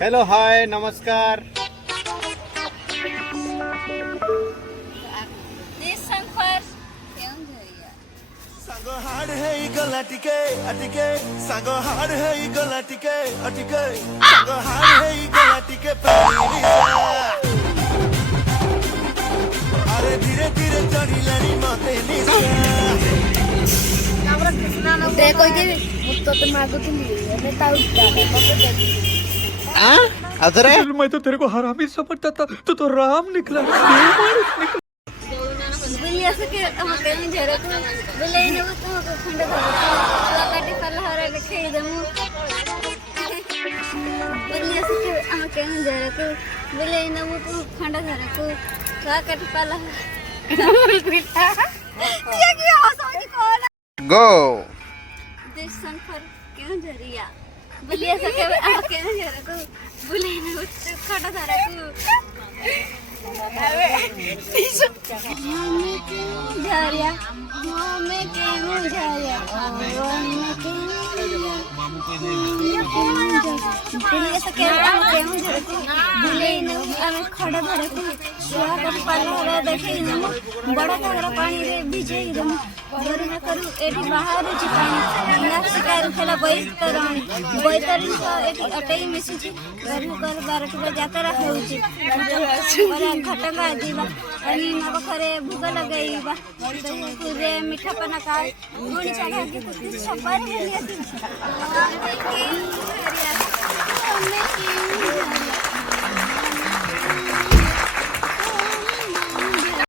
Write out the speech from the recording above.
Hello hi नमस्कार। Sago हाड़ है गला टिके अटिके सागो हाड़ है गला टिके अटिके सागो हाड़ है गला टिके अरे धीरे धीरे चढ़ी लानी माते निसा देखो ये मुझको तो मांगो तुम मैं ताऊ अजरे मैं तो तेरे को हरामी समझता था, तो राम निकला। बिल्ली ऐसे के हम कहीं जरा को बिल्ली ने वो तो खंड था काटी पल्ला हरा रखे इधर बिल्ली ऐसे के हम कहीं जरा को बिल्ली ने वो तो खंड धरा को काटी पल्ला ये क्या हो समझ कौन गो देश संफर क्यों जरिया बिल्ली ऐसे के हम कहीं जरा को बिल्ली ने वो तो खंड धरा को झारिया मैं क्यों झारिया बिल्ली ऐसा क्यों झरको बिल्ली ने हमें खड़ा धरको सुहा कर पाला रे देखे बड़ा घाघरा पानी रे भिजे एकदम घर न करू एठी बाहर जी पानी ना शिकार खेला बैतरणी बैतरणी तो एठी अटई मिसी छी घर कर 12 टका जातरा होउची बड़ा घटका दीबा अनि न बखरे भूग लगाईबा रे मीठा पना का गुण चढ़ा के सब बार बोलिया